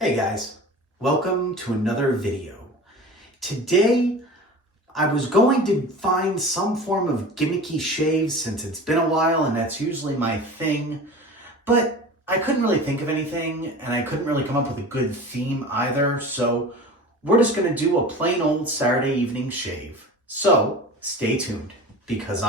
Hey guys, welcome to another video. Today, I was going to find some form of gimmicky shave since it's been a while and that's usually my thing, but I couldn't really think of anything and I couldn't really come up with a good theme either, so we're just gonna do a plain old Saturday evening shave. So stay tuned because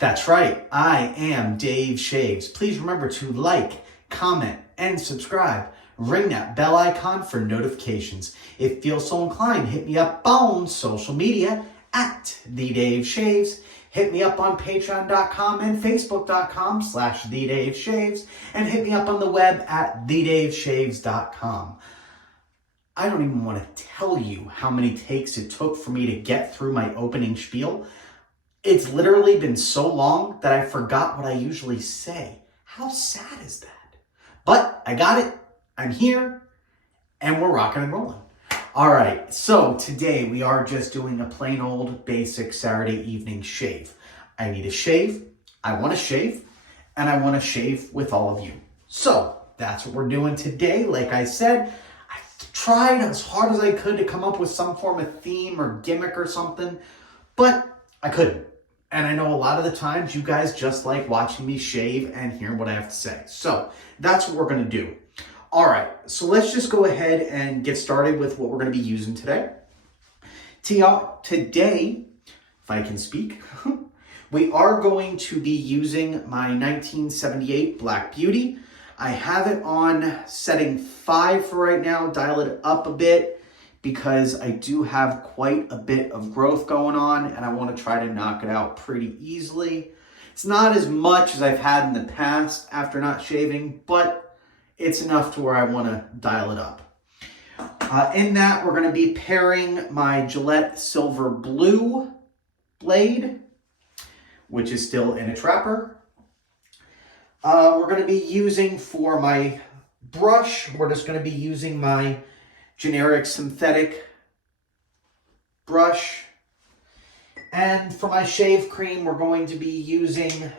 That's right, I am Dave Shaves. Please remember to like, comment, and subscribe. Ring that bell icon for notifications. If you feel so inclined, hit me up on social media at The Dave Shaves. Hit me up on patreon.com and facebook.com/TheDaveShaves. And hit me up on the web at TheDaveShaves.com. I don't even want to tell you how many takes it took for me to get through my opening spiel. It's literally been so long that I forgot what I usually say. How sad is that? But I got it. I'm here. And we're rocking and rolling. All right. So today we are just doing a plain old basic Saturday evening shave. I need a shave. I want to shave. And I want to shave with all of you. So that's what we're doing today. Like I said, I tried as hard as I could to come up with some form of theme or gimmick or something. But I couldn't. And I know a lot of the times you guys just like watching me shave and hearing what I have to say. So that's what we're going to do. All right, so let's just go ahead and get started with what we're going to be using today. Today, if I can speak, we are going to be using my 1978 Black Beauty. I have it on setting 5 for right now. Dial it up a bit, because I do have quite a bit of growth going on and I want to try to knock it out pretty easily. It's not as much as I've had in the past after not shaving, but it's enough to where I want to dial it up. In that, we're going to be pairing my Gillette Silver Blue blade, which is still in a trapper. We're going to be using for my brush, we're just going to be using my generic synthetic brush. And for my shave cream, we're going to be using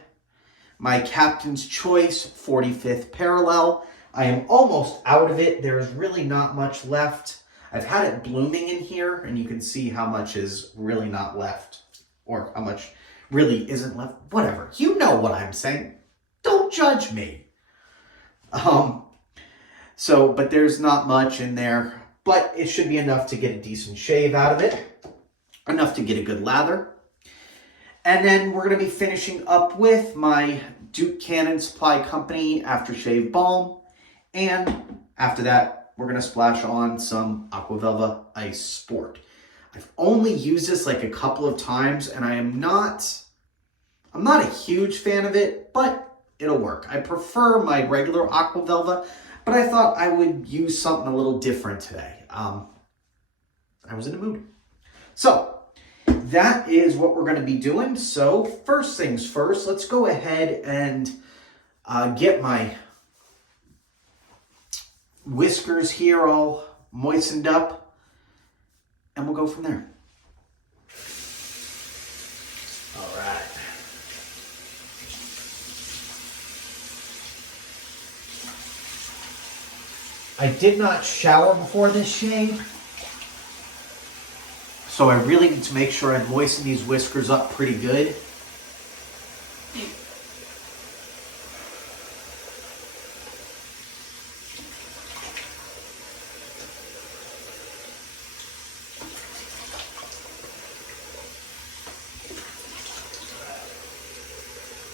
my Captain's Choice 45th Parallel. I am almost out of it. There's really not much left. I've had it blooming in here, and you can see how much is really not left, or how much really isn't left. Whatever. You know what I'm saying. Don't judge me. But there's not much in there. But it should be enough to get a decent shave out of it. Enough to get a good lather. And then we're going to be finishing up with my Duke Cannon Supply Company Aftershave Balm. And after that, we're going to splash on some Aqua Velva Ice Sport. I've only used this like a couple of times, and I'm not a huge fan of it, but it'll work. I prefer my regular Aqua Velva, but I thought I would use something a little different today. I was in the mood. So that is what we're going to be doing. So first things first, let's go ahead and get my whiskers here all moistened up, and we'll go from there. All right. I did not shower before this shave, so I really need to make sure I moisten these whiskers up pretty good.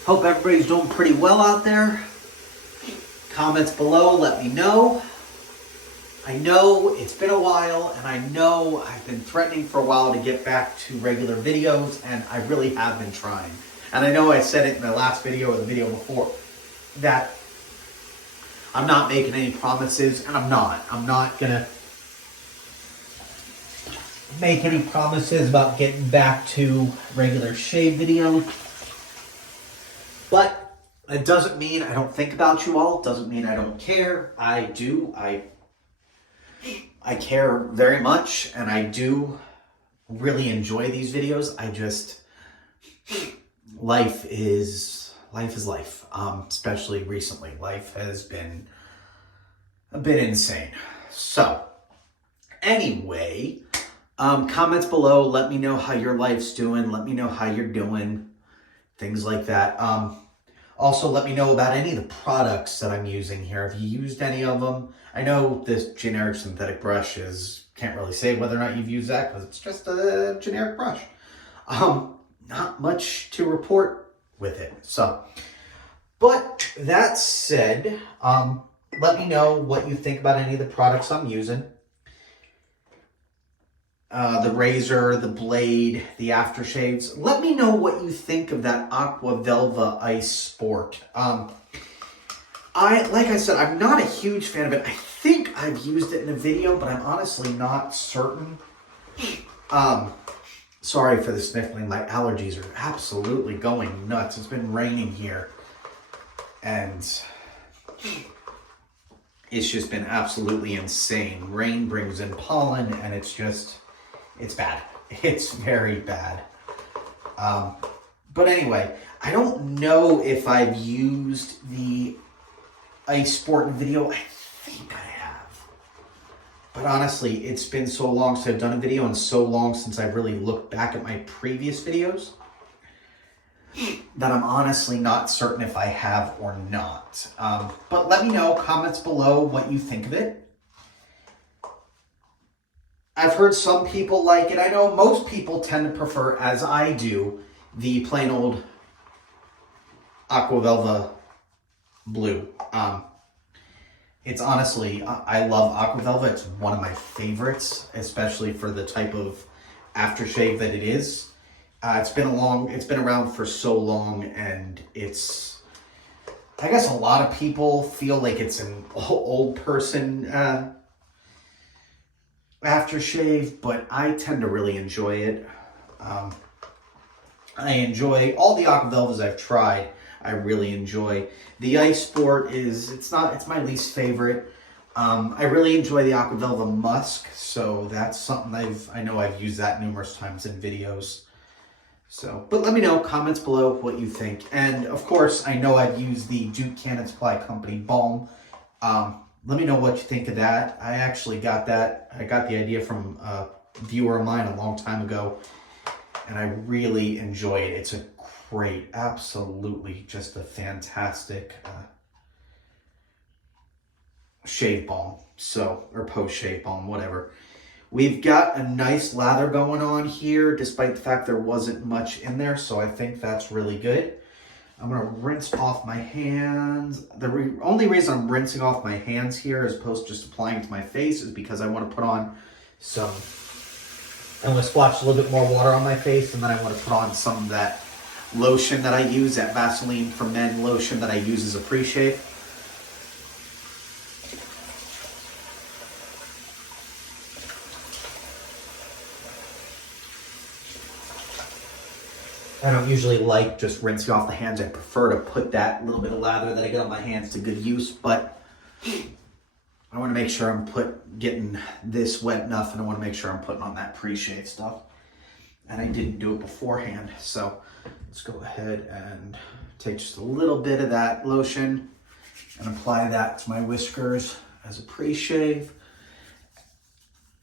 Hope everybody's doing pretty well out there. Comments below, let me know. I know it's been a while, and I know I've been threatening for a while to get back to regular videos, and I really have been trying. And I know I said it in the last video or the video before, that I'm not making any promises, and I'm not gonna make any promises about getting back to regular shave videos. But it doesn't mean I don't think about you all. It doesn't mean I don't care. I do. I care very much, and I do really enjoy these videos. I just life is life. Especially recently, life has been a bit insane. So anyway, comments below. Let me know how your life's doing. Let me know how you're doing. Things like that. Also, let me know about any of the products that I'm using here. Have you used any of them? I know this generic synthetic brush can't really say whether or not you've used that because it's just a generic brush. Not much to report with it. So, but that said, let me know what you think about any of the products I'm using. The razor, the blade, the aftershaves. Let me know what you think of that Aqua Velva Ice Sport. Like I said, I'm not a huge fan of it. I think I've used it in a video, but I'm honestly not certain. Sorry for the sniffling. My allergies are absolutely going nuts. It's been raining here, and it's just been absolutely insane. Rain brings in pollen, and it's bad. It's very bad. But anyway, I don't know if I've used the Ice Sport video. I think I have. But honestly, it's been so long since I've done a video and so long since I've really looked back at my previous videos that I'm honestly not certain if I have or not. But let me know, comments below, what you think of it. I've heard some people like it. I know most people tend to prefer, as I do, the plain old Aqua Velva blue. It's honestly, I love Aqua Velva. It's one of my favorites, especially for the type of aftershave that it is. It's been around for so long, and I guess a lot of people feel like it's an old person aftershave, but I tend to really enjoy it. I enjoy all the Aqua Velvas I've tried. I really enjoy. The Ice Sport it's my least favorite. I really enjoy the Aqua Velva Musk, so that's something I know I've used that numerous times in videos. So, but let me know, comments below, what you think. And of course, I know I've used the Duke Cannon Supply Company Balm. Let me know what you think of that. I actually got that. I got the idea from a viewer of mine a long time ago, and I really enjoy it. It's a great, absolutely just a fantastic shave balm. Or post-shave balm, whatever. We've got a nice lather going on here, despite the fact there wasn't much in there, so I think that's really good. I'm going to rinse off my hands. The only reason I'm rinsing off my hands here as opposed to just applying it to my face is because I want to put on some... I'm going to splash a little bit more water on my face, and then I want to put on some of that lotion that I use, that Vaseline for Men lotion that I use as a pre-shave. I don't usually like just rinsing off the hands. I prefer to put that little bit of lather that I get on my hands to good use, but I want to make sure I'm getting this wet enough, and I want to make sure I'm putting on that pre-shave stuff. And I didn't do it beforehand, so let's go ahead and take just a little bit of that lotion and apply that to my whiskers as a pre-shave.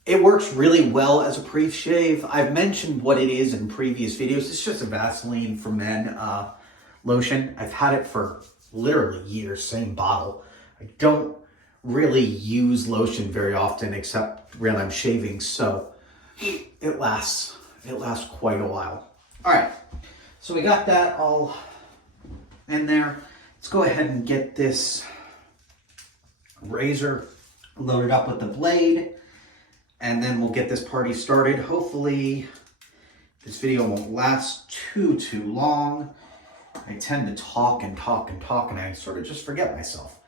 It works really well as a pre-shave. I've mentioned what it is in previous videos. It's just a Vaseline for Men lotion. I've had it for literally years, same bottle. I don't really use lotion very often except when I'm shaving, so it lasts quite a while. All right, so we got that all in there. Let's go ahead and get this razor loaded up with the blade, and then we'll get this party started. Hopefully this video won't last too long. I tend to talk and talk and talk, and I sort of just forget myself,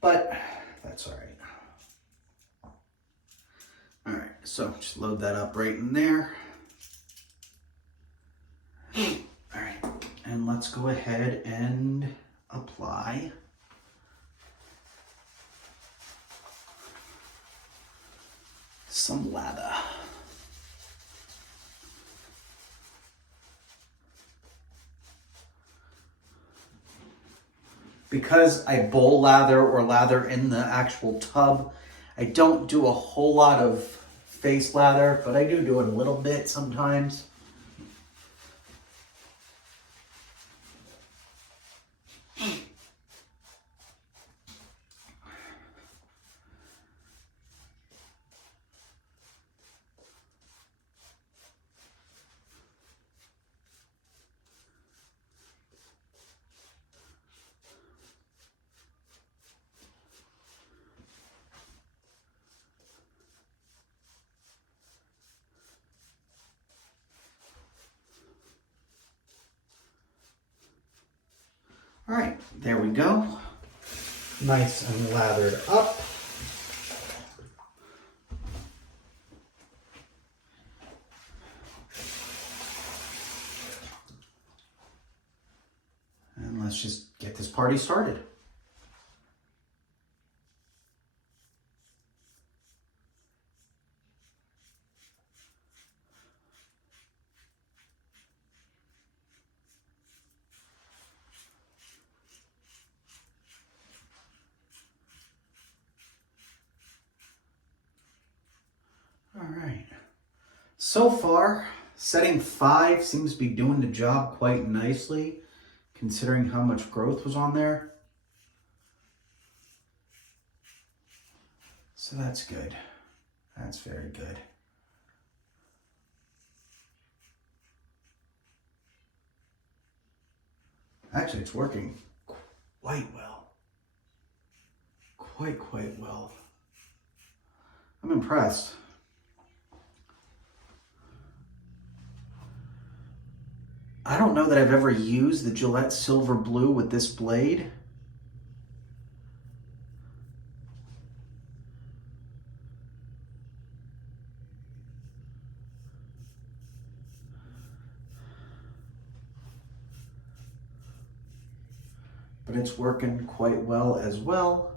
but that's all right. All right, so just load that up right in there. All right, and let's go ahead and apply some lather. Because I bowl lather or lather in the actual tub, I don't do a whole lot of face lather, but I do a little bit sometimes. All right, there we go. Nice and lathered up. And let's just get this party started. All right. So far, setting 5 seems to be doing the job quite nicely, considering how much growth was on there. So that's good. That's very good. Actually, it's working quite well. Quite well. I'm impressed. I don't know that I've ever used the Gillette Silver Blue with this blade. But it's working quite well as well.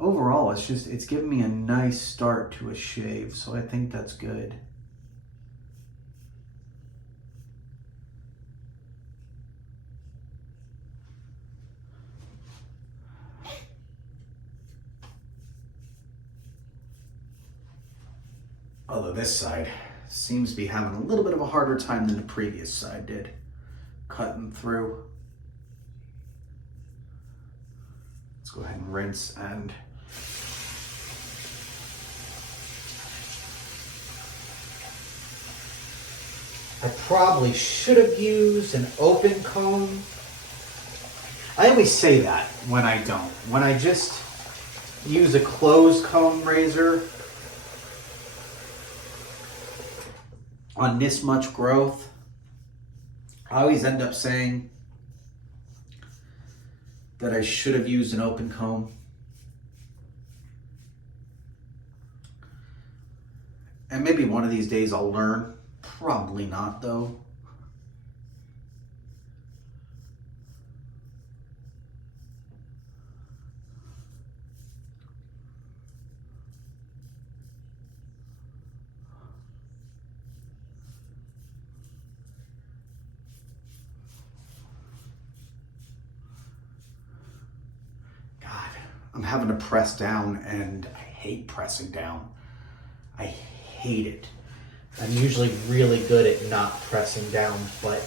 Overall, it's giving me a nice start to a shave, so I think that's good. Although this side seems to be having a little bit of a harder time than the previous side did, cutting through. Let's go ahead and rinse and I probably should have used an open comb. I always say that when I don't. When I just use a closed comb razor on this much growth, I always end up saying that I should have used an open comb. And maybe one of these days I'll learn. Probably not, though. God, I'm having to press down, and I hate pressing down. I hate it. I'm usually really good at not pressing down, but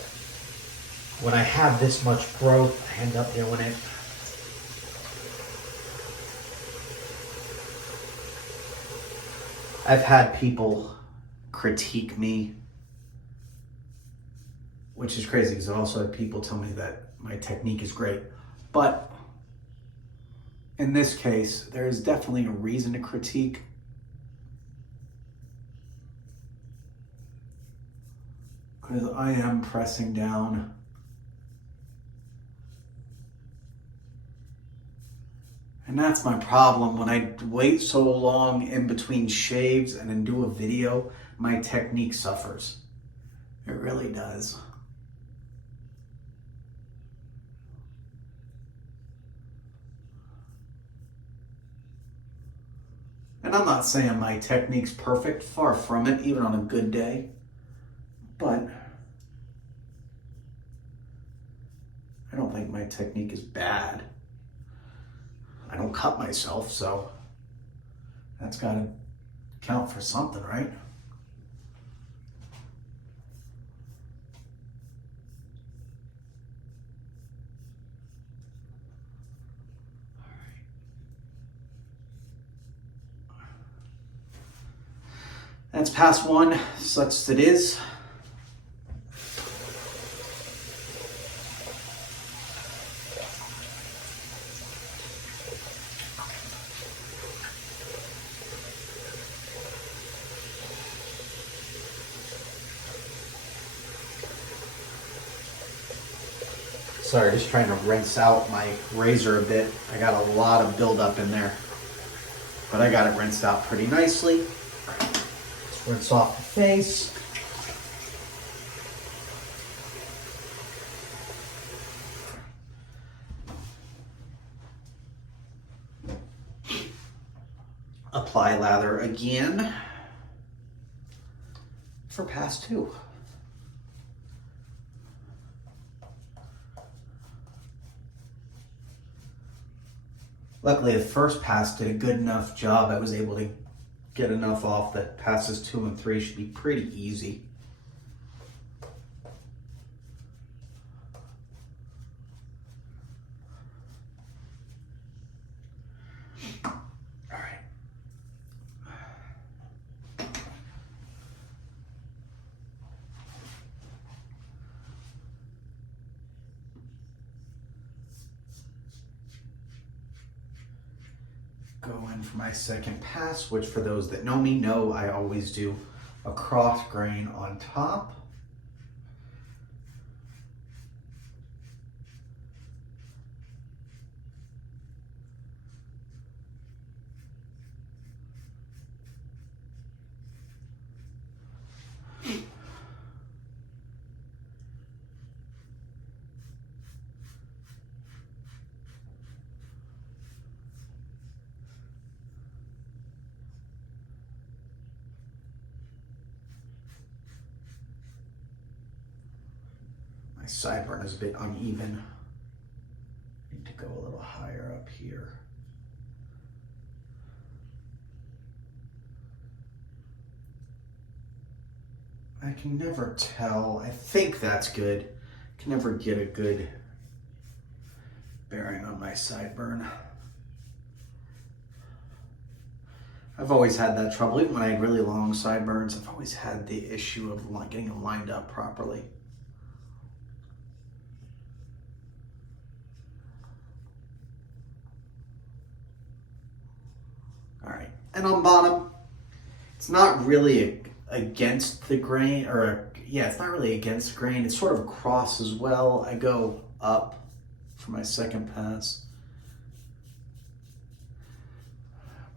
when I have this much growth, I end up doing it. I've had people critique me, which is crazy because I also had people tell me that my technique is great. But in this case, there is definitely a reason to critique. Because I am pressing down. And that's my problem. When I wait so long in between shaves and then do a video, my technique suffers. It really does. And I'm not saying my technique's perfect, far from it, even on a good day. But I don't think my technique is bad. I don't cut myself, so that's got to count for something, right? That's pass one, such as it is. Sorry, just trying to rinse out my razor a bit. I got a lot of buildup in there, but I got it rinsed out pretty nicely. Let's rinse off the face. Apply lather again for pass two. Luckily, the first pass did a good enough job. I was able to get enough off that passes 2 and 3 should be pretty easy. All right. Go in for my second pass, which for those that know me know I always do a cross grain on top. My sideburn is a bit uneven. Need to go a little higher up here. I can never tell. I think that's good. Can never get a good bearing on my sideburn. I've always had that trouble. Even when I had really long sideburns, I've always had the issue of getting them lined up properly. All right, and on bottom, it's not really against the grain, or yeah, it's not really against the grain. It's sort of across as well. I go up for my second pass.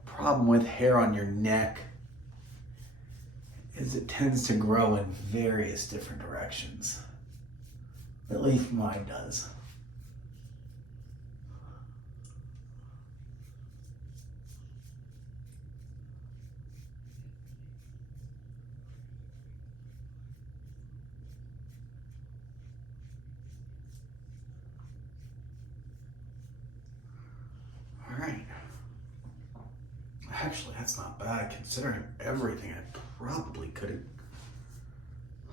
Problem with hair on your neck is it tends to grow in various different directions. At least mine does. Actually, that's not bad considering everything I probably could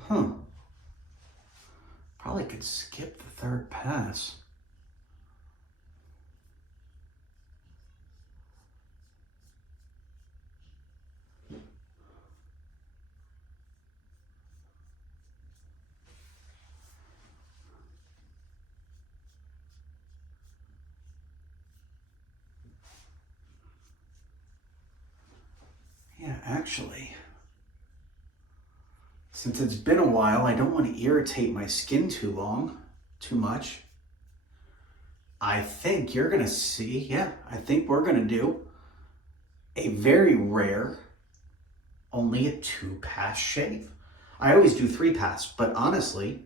have. Probably could skip the third pass. Yeah, actually, since it's been a while, I don't want to irritate my skin too much. I think you're going to see, I think we're going to do a very rare, only a 2-pass shave. I always do 3-pass, but honestly,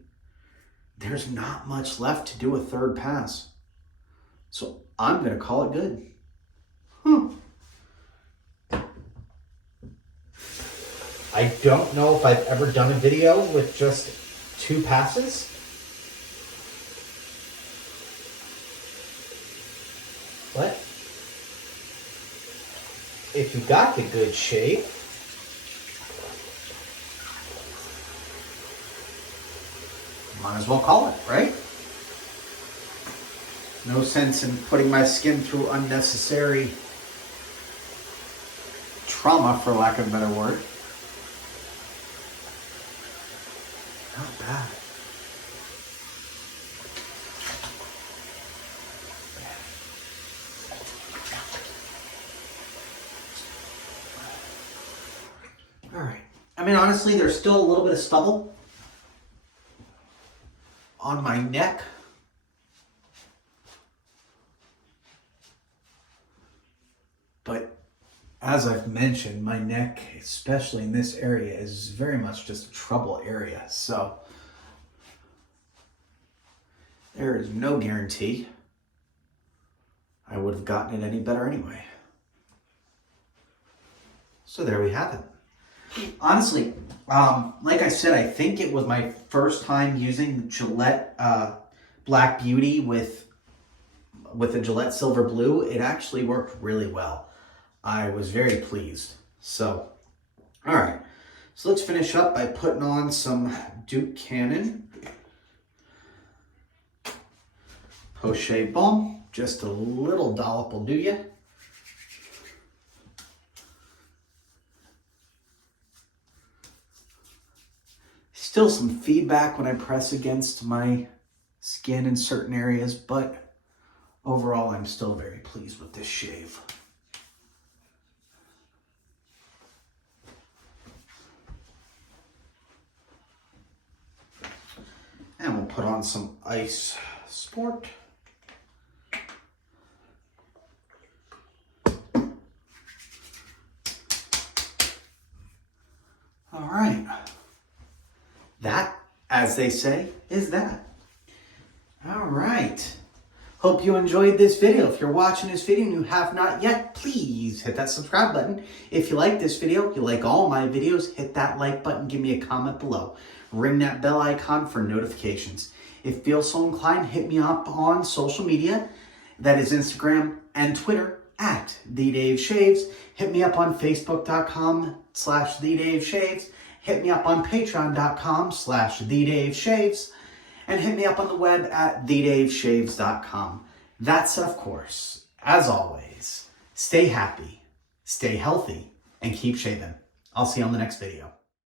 there's not much left to do a third pass. So I'm going to call it good. I don't know if I've ever done a video with just 2 passes. What? if you got the good shave, might as well call it, right? No sense in putting my skin through unnecessary trauma, for lack of a better word. Not bad. All right. I mean, honestly, there's still a little bit of stubble on my neck. But as I've mentioned, my neck, especially in this area, is very much just a trouble area. So there is no guarantee I would have gotten it any better anyway. So there we have it. Honestly, like I said, I think it was my first time using Gillette Black Beauty with a Gillette Silver Blue. It actually worked really well. I was very pleased. So, all right. So let's finish up by putting on some Duke Cannon Post-Shave Balm. Just a little dollop will do ya. Still some feedback when I press against my skin in certain areas, but overall I'm still very pleased with this shave. And we'll put on some Ice Sport. All right. That, as they say, is that. All right. Hope you enjoyed this video. If you're watching this video and you have not yet, please hit that subscribe button. If you like this video, you like all my videos, hit that like button, give me a comment below. Ring that bell icon for notifications. If you feel so inclined, hit me up on social media. That is Instagram and Twitter at TheDaveShaves. Hit me up on Facebook.com/TheDaveShaves. Hit me up on Patreon.com/TheDaveShaves. And hit me up on the web at TheDaveShaves.com. That's, of course, as always, stay happy, stay healthy, and keep shaving. I'll see you on the next video.